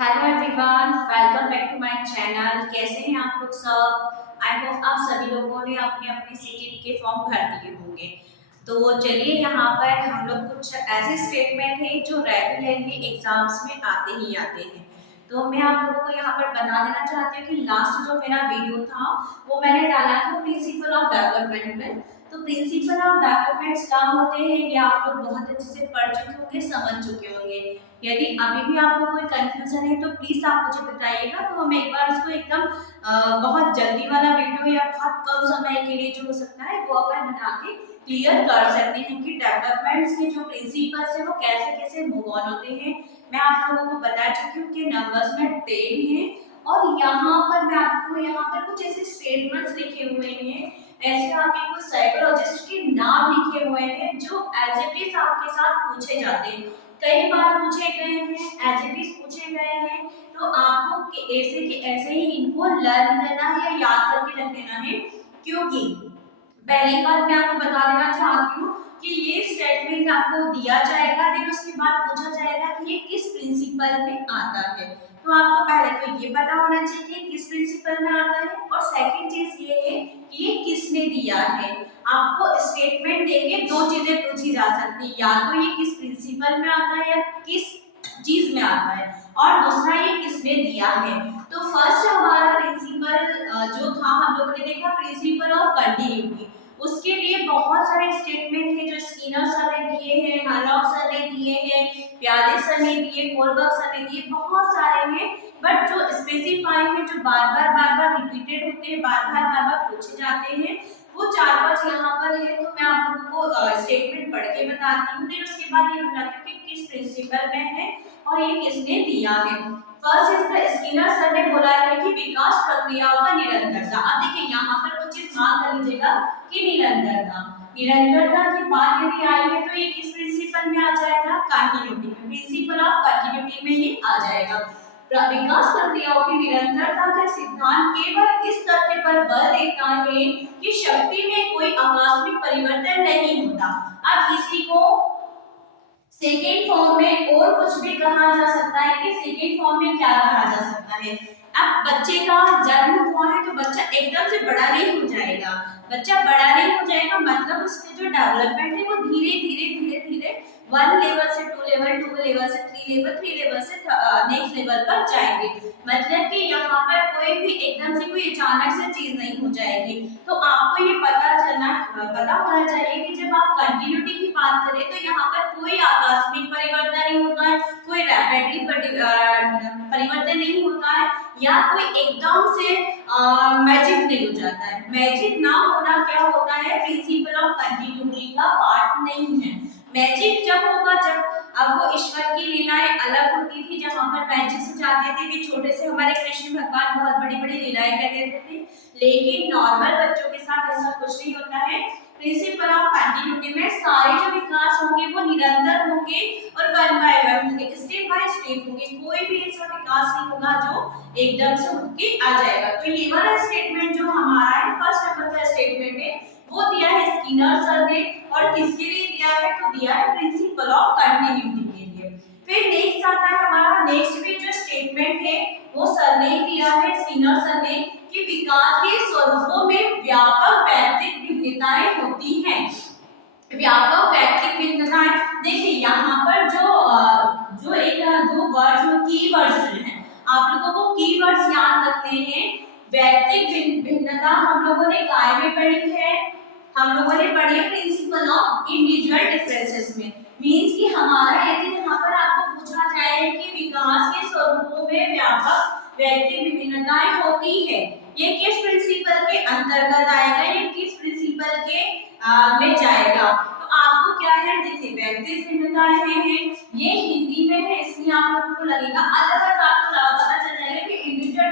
Hello everyone, welcome back to my channel. कैसे हैं आप लोग सब? आई होप आप सभी लोगों ने अपने अपने सीटी के फॉर्म भर दिए होंगे। तो चलिए यहाँ पर हम लोग कुछ ऐसे स्टेटमेंट हैं जो रेगुलरली एग्जाम्स में आते ही आते हैं। तो मैं आप लोगों को यहाँ पर बता देना चाहती हूँ कि लास्ट जो मेरा वीडियो था वो मैंने डाला था प्रिंसिपल ऑफ डेवलपमेंट में। तो प्रिंसिपल ऑफ डेवलपमेंट क्या होते हैं ये आप लोग बहुत अच्छे से पढ़ चुके होंगे, समझ चुके होंगे। यदि अभी भी आपको कोई कंफ्यूजन है तो प्लीज आप मुझे बताइएगा, तो हम एक बार उसको एकदम बहुत जल्दी वाला वीडियो या बहुत कम समय के लिए जो हो सकता है वो अपन बना के क्लियर कर सकते हैं कि डेवलपमेंट्स के जो प्रिंसिपल्स है वो कैसे कैसे मूव ऑन होते हैं। मैं आप लोगों को बता चुकी हूँ कि नंबर्स में 10 है और यहाँ पर मैं आपको यहाँ पर कुछ ऐसे स्टेटमेंट्स लिखे हुए हैं, ऐसे आपके कुछ साइकोलॉजिस्ट के नाम लिखे हुए हैं जो एज इट इज आपके साथ पूछे जाते हैं। कई बार पूछे गए हैं, एज इट इज पूछे गए हैं। तो आपको ऐसे के ऐसे ही इनको लर्न करना है या याद करके रख देना है, क्योंकि पहली बात मैं आपको बता देना चाहती हूँ कि ये स्टेटमेंट आपको दिया जाएगा, देन उसके बाद पूछा जाएगा कि ये किस प्रिंसिपल में आता है। तो आपको पहले तो ये पता होना चाहिए कि किस प्रिंसिपल में आता है, और सेकंड चीज ये है कि ये किसने दिया है। आपको स्टेटमेंट देके दो चीजें पूछी जा सकती है, या तो ये किस प्रिंसिपल में आता है या किस चीज में आता है, और दूसरा ये किसने दिया है। तो फर्स्ट हमारा प्रिंसिपल जो था हम लोगों ने देखा प्रिंसिपल ऑफ कंटिन्यूटी। उसके लिए बहुत सारे स्टेटमेंट थे जो स्किनर सर ने दिए हैं, हरलॉक सर ने दिए हैं, प्यादे सर ने दिए, कोलबर्ग सर ने दिए, बहुत सारे हैं। बट जो स्पेसिफाई है, जो बार बार रिपीटेड होते हैं, बार बार पूछे जाते हैं, वो 4-5 यहाँ पर है। तो मैं आप लोगों को स्टेटमेंट पढ़ के बताती हूँ, फिर उसके बाद ये बताती हूँ कि किस प्रिंसिपल में है और ये किसने दिया है। First is the Skinner sir ने बोला है कि विकास प्रक्रियाओं का निरंतरता। अब देखिए यहाँ पर कुछ चीज मार्क कर लीजिएगा कि निरंतरता की बात यदि आई है तो ये किस प्रिंसिपल में आ जाएगा? कंटिन्यूटी में, प्रिंसिपल ऑफ कंटिन्यूटी में ये आ जाएगा। विकास प्रक्रियाओं की निरंतरता का सिद्धांत केवल इस तथ्य पर बल देता है कि शक्ति में कोई आकस्मिक परिवर्तन नहीं होता। अब इसी को सेकेंड फॉर्म में और कुछ भी कहा जा सकता है कि सेकेंड फॉर्म में क्या कहा जा सकता है। अब बच्चे का जन्म हुआ है तो बच्चा एकदम से बड़ा नहीं हो जाएगा। बच्चा बड़ा नहीं हो जाएगा मतलब उसके जो डेवलपमेंट है वो धीरे धीरे 1 लेवल से 2 लेवल, 2 लेवल से 3 लेवल, 3 लेवल से नेक्स्ट लेवल पर जाएंगे। मतलब कि यहाँ पर कोई भी एकदम से कोई अचानक से चीज नहीं हो जाएगी। तो आपको ये पता होना चाहिए कि जब आप कंटिन्यूटी की बात करें तो यहाँ पर कोई आकस्मिक परिवर्तन नहीं होता है, कोई रैपिडली परिवर्तन नहीं होता है, या कोई एकदम से मैजिक नहीं हो जाता है। मैजिक ना होना क्या होता है? प्रिंसिपल ऑफ कंटिन्यूटी का पार्ट नहीं है। मैजिक जब होगा जब अब वो ईश्वर की लीलाएं अलग होती थी, जब हम मैजिक से चाहते थे कि छोटे से हमारे कृष्ण भगवान बहुत बड़ी बड़ी लीलाएं कर देते थे, लेकिन नॉर्मल बच्चों के साथ ऐसा कुछ नहीं होता है। प्रिंसिपल ऑफ कंटिन्यूटी में सारे जो विकास होंगे वो निरंतर होंगे और वन बाय वन होंगे, स्टेप बाय स्टेप होंगे। कोई भी ऐसा विकास नहीं होगा जो एकदम से उठ के आ जाएगा। तो ये वाला स्टेटमेंट जो हमारा है, फर्स्ट नंबर का स्टेटमेंट है, वो दिया है स्किनर सर ने, और किसके लिए दिया है? तो दिया है प्रिंसिपल ऑफ कंटिन्यूटी के लिए। फिर नेक्स्ट आता है हमारा, नेक्स्ट भी जो स्टेटमेंट है वो सर ने दिया है, स्किनर सर ने, कि विकास के स्वरूपों में व्यापक वैयक्तिक भिन्नताएं होती हैं। व्यापक वैयक्तिक भिन्नताएं, देखिए यहाँ पर जो एक दो वर्ड्स में कीवर्ड्स हैं, आप लोगों को कीवर्ड्स याद रखने हैं। वैयक्तिक भिन्नता हम लोगों ने काय में पढ़ी है? हम लोगों ने पढ़ी है प्रिंसिपल ऑफ इंडिविजुअल डिफरेंसेस में। मींस कि हमारा यदि यहाँ पर आपको पूछा जाए कि विकास के स्वरूपों में व्यापक वैयक्तिक विभिन्नताएं होती है, ये किस प्रिंसिपल के अंतर्गत आएगा? ये किस प्रिंसिपल के में जाएगा? तो आपको क्या है, देखिए वैयक्तिक भिन्नताएं हैं, ये हिंदी में है इसलिए आप लोगों को लगेगा, अदरवाइज आपको पता चल जाएगा कि इंडिविजुअल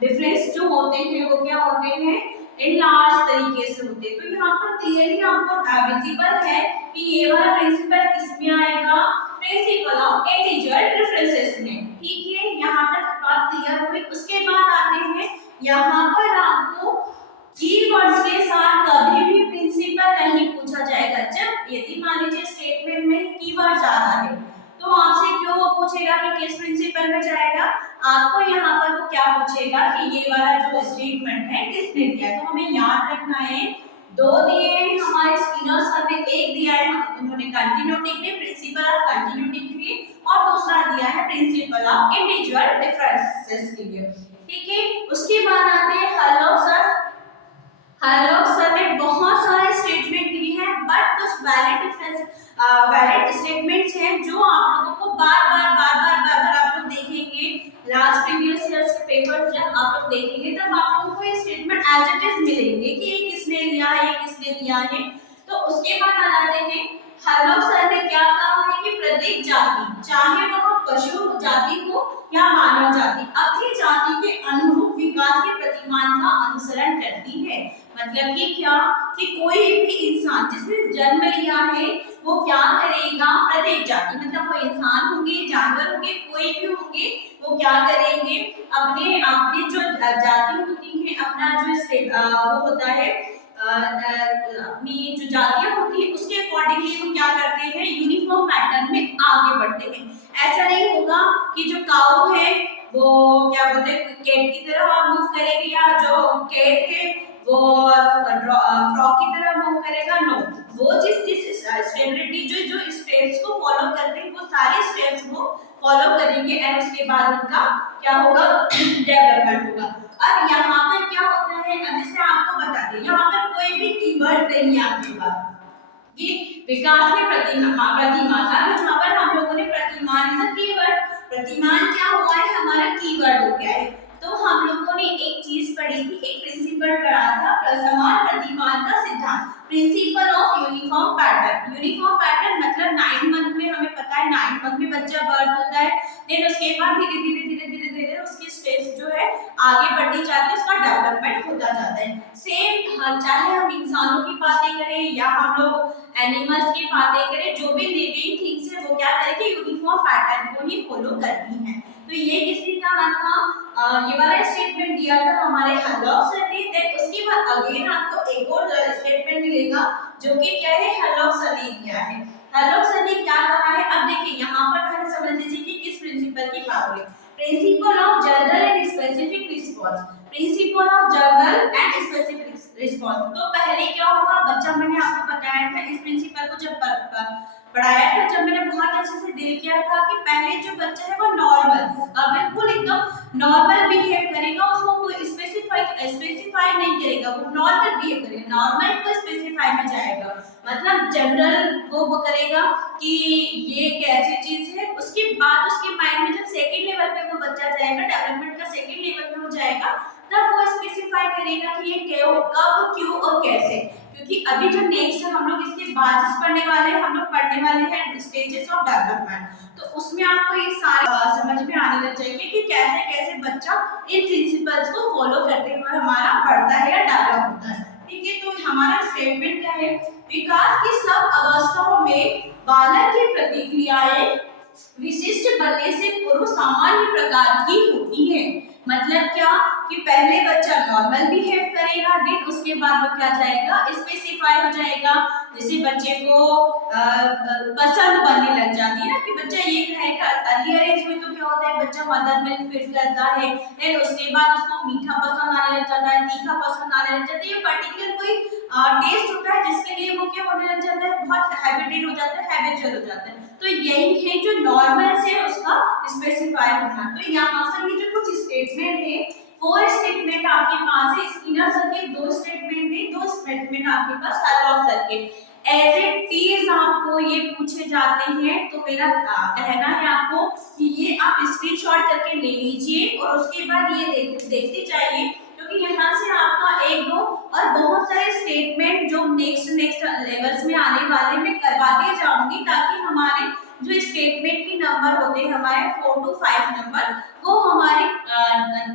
डिफरेंस जो होते हैं वो क्या होते हैं? इन लार्ज तरीके से होते हैं। तो यहाँ पर क्लियरली आपको विजिबल है कि ये वाला प्रिंसिपल किसमें आएगा? प्रिंसिपल ऑफ इंडिविजुअल डिफरेंसेस में। ठीक है, यहाँ तक बात क्लियर हुई। उसके बाद आते हैं यहाँ पर आपको कीवर्ड्स के साथ कभी भी प्रिंसिपल नहीं पूछा जाएगा। जब यदि मान लीजिए स्टेटमेंट में कीवर्ड्स आ रहा है तो आपसे क्यों वो पूछेगा कि किस प्रिंसिपल प्रिंसिपल में जाएगा। आपको यहाँ पर वो क्या पूछेगा कि ये वाला जो स्टेटमेंट है किसने दिया है, तो हमें याद रखना है दो दिए हैं हमारे स्किनर सर ने, एक दिया है उन्होंने कंटिन्यूटी के लिए, प्रिंसिपल ऑफ कंटिन्यूटी के लिए, और दूसरा दिया है प्रिंसिपल ऑफ इंडिविजुअल डिफरेंसेस के लिए। ठीक है, उसके बाद आते हैं हेलो सर। हेलो सर ने बहुत सारे स्टेटमेंट दिए हैं, बट कुछ वैलिड स्टेटमेंट्स हैं जो आप लोगों को बार बार आप लोग देखेंगे लास्ट प्रीवियस ईयर्स के पेपर जब आप लोग देखेंगे तब आप लोगों को ये स्टेटमेंट एज इट इज मिलेंगे कि ये किसने लिया है, ये किसने दिया है। तो उसके बाद आ जाते हैं हेलो सर ने क्या कहा है कि प्रत्येक जाति, चाहे वह पशु जाति हो या मानव जाति, अपनी जाति के अनुरूप विकास के प्रतिमान का अनुसरण करती है। मतलब कि क्या कि कोई भी इंसान जिसने जन्म लिया है वो क्या करेगा, प्रत्येक जाति मतलब वो इंसान होंगे, जानवर होंगे, कोई भी होंगे, वो क्या करेंगे अपने अपनी जो जाति होती है, अपना जो वो होता है अपनी जो जातियां होती है उसके अकॉर्डिंगली वो क्या करते हैं, यूनिफॉर्म पैटर्न में आगे बढ़ते हैं। ऐसा नहीं होगा कि जो काऊ है वो क्या बोलते हैं कैट की तरह मूव करेगी, या जो कैट है वो फ्रॉग की तरह मूव करेगा। नो, वो जिस स्टेबिलिटी जो स्टेप्स को फॉलो करते हैं वो सारे स्टेप्स को फॉलो करेंगे एंड उसके बाद उनका क्या होगा, डेवलपमेंट होगा। अब यहाँ पर क्या होता है, अब जैसे आपको बता दें यहाँ पर कोई भी कीवर्ड नहीं है आपके पास, ये विकास की प्रतिमा का यहाँ पर हम लोगों ने प्रतिमान इज अ कीवर्ड, प्रतिमान क्या हुआ है हमारा कीवर्ड हो गया है। तो हम लोगों ने एक चीज पढ़ी थी, एक प्रिंसिपल पढ़ा था समान प्रतिमान का सिद्धांत, principle of uniform pattern. Uniform pattern मतलब 9 मंथ में हमें पता है 9 मंथ में बच्चा बर्थ होता है, देन उसके बाद धीरे धीरे उसकी स्टेज जो है आगे बढ़ती जाती है, उसका डेवलपमेंट होता जाता है। सेम चाहे हम इंसानों की बातें करें या हम लोग एनिमल्स की बातें करें, जो भी लिविंग थिंग्स है वो क्या करेंगे, यूनिफॉर्म पैटर्न को ही फॉलो करती हैं। तो ये किसी का था, ये वाला स्टेटमेंट दिया था हमारे हेलोक सर ने। देन उसके बाद अगेन आपको एक और स्टेटमेंट मिलेगा जो कि क्या है, हेलोक सर ने दिया है। हेलोक सर ने क्या कहा है, अब देखिए यहाँ पर पहले समझ लीजिए कि किस प्रिंसिपल की बात हो रही है, principle of general and specific response, principle of general and specific response. तो पहले क्या होगा, बच्चा मैंने आपको बताया था इस प्रिंसिपल को जब पढ़ाया था, जब मैंने बहुत अच्छे से डील किया था कि पहले जो बच्चा है वो नॉर्मल बिल्कुल एकदम नॉर्मल बिहेव करेगा, उसको कोई स्पेसिफाई नहीं करेगा, वो नॉर्मल बिहेव करेगा, नॉर्मल को स्पेसिफाई में जाएगा, मतलब जनरल वो करेगा कि ये कैसी चीज है। उसके बाद उसके माइंड में जब सेकंड लेवल पे वो बच्चा जाएगा, डेवलपमेंट का सेकंड लेवल पे हो जाएगा, तब वो स्पेसिफाई करेगा कि ये क्यों, कब, क्यों और कैसे। क्योंकि अभी जो नेक्स्ट है हम लोग इसके बाद पढ़ने वाले हैं, हम लोग पढ़ने वाले हैं स्टेजेस ऑफ डेवलपमेंट, तो उसमें आपको ये सारा समझ में आने लग जाएगा कि कैसे कैसे बच्चा इन प्रिंसिपल्स को फॉलो करते हुए हमारा बढ़ता है या डेवलप होता है। ठीक है, तो हमारा स्टेटमेंट क्या है, विकास की सब अवस्थाओं में बालक की प्रतिक्रियाएं विशिष्ट बनने से पूर्व सामान्य प्रकार की होती है। मतलब क्या कि पहले बच्चा नॉर्मल बिहेव करेगा, देन उसके बाद वो क्या जाएगा, स्पेसिफाई हो जाएगा। जैसे बच्चे को पसंद बनने लग जाती है ना, कि बच्चा ये कहेगा, अर्ली एज में तो क्या होता है बच्चा मदर मिल्क फीड करता है, देन उसके बाद उसको मीठा पसंद आने लग जाता है, तीखा पसंद आने लग जाता है, ये पर्टिकुलर कोई टेस्ट होता है जिसके लिए वो क्या होने लग जाता है, बहुत हैबिटेड हो जाता है, हैबिचुअल हो जाता है। तो यही है जो नॉर्मल से उसका स्पेसिफाई होना। तो यहाँ पर ये जो कुछ स्टेटमेंट है, 4 स्टेटमेंट आपके पास है, स्किनर सर के 2 स्टेटमेंट है, 2 स्टेटमेंट आपके पास हेलोक सर के। एज इट इज आपको ये पूछे जाते हैं, तो मेरा कहना है आपको कि ये आप स्क्रीनशॉट करके ले लीजिए और उसके बाद ये देखते जाइए, क्योंकि यहाँ से आपका 1, 2 और बहुत सारे स्टेटमेंट जो नेक्स्ट लेवल्स में आने वाले मैं करवाते जाऊंगी, ताकि हमारे जो स्टेटमेंट के नंबर होते हैं हमारे 4 to 5 नंबर, वो हमारे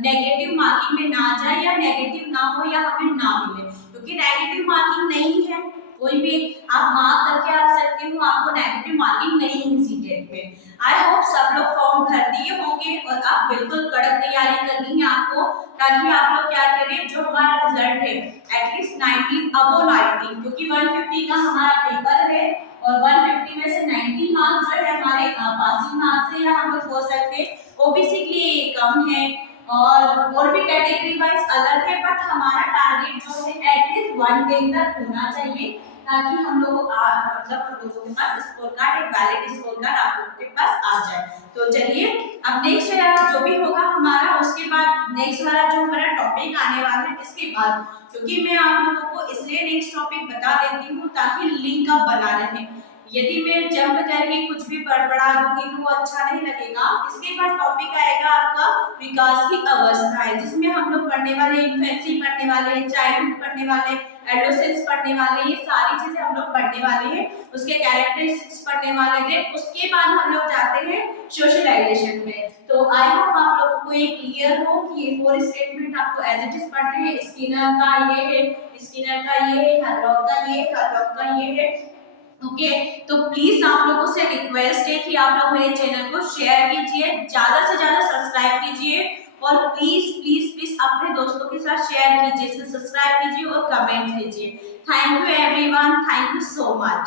नेगेटिव मार्किंग में ना जाए या नेगेटिव ना हो या हमें ना मिले, क्योंकि नेगेटिव मार्किंग नहीं है, कोई भी आप मार्क करके आ सकते हो, आपको नेगेटिव मार्किंग नहीं है सीटेट पे। आई होप सब लोग फॉर्म भर दिए होंगे और आप बिल्कुल कड़क तैयारी करनी है आपको। ताकि आप लोग क्या करें, जो हमारा रिजल्ट है एटलीस्ट 90 अबो 90, क्योंकि 150 का हमारा पेपर है और 150 में से 90 मार्क्स जो है हमारे पासिंग मार्क्स है, या हम लोग बोल सकते हैं ओबीसी के लिए कम है और भी कैटेगरी वाइज अलग है, बट हमारा टारगेट जो है एटलीस्ट 110 तक होना चाहिए, ताकि हम लोग मतलब हम लोगों के पास स्कोर कार्ड, एक वैलिड स्कोर कार्ड आप लोगों के पास आ जाए। तो चलिए अब नेक्स्ट जो भी होगा हमारा, उसके बाद नेक्स्ट वाला जो हमारा टॉपिक आने वाला है इसके बाद, क्योंकि मैं आप लोगों को इसलिए नेक्स्ट टॉपिक बता देती हूँ ताकि लिंक अप बना रहे। यदि मैं जंप करके कुछ भी पढ़ा दूंगी तो वो अच्छा नहीं लगेगा। इसके बाद टॉपिक आएगा आपका विकास की अवस्थाएं, जिसमें हम लोग पढ़ने वाले इन्फेंसी पढ़ने वाले, चाइल्डहुड पढ़ने वाले, एडोलेसेंस पढ़ने वाले, ये सारी चीजें हम लोग पढ़ने वाले हैं, उसके कैरेक्टरिस्टिक्स पढ़ने वाले थे। उसके बाद हम लोग जाते हैं सोशलाइजेशन में। तो आई होप आप लोगों को ये क्लियर हो कि ये 4 स्टेटमेंट आपको एज इट इज पढ़ने हैं। स्किनर का ये है, स्किनर का ये है, हरलॉक का ये, हरलॉक का ये है। ओके तो प्लीज आप लोगों से रिक्वेस्ट है कि आप लोग मेरे चैनल को शेयर कीजिए, ज्यादा से ज्यादा सब्सक्राइब कीजिए और प्लीज प्लीज प्लीज अपने दोस्तों के साथ शेयर कीजिए, सब्सक्राइब कीजिए और कमेंट कीजिए। Thank you everyone, thank you so much.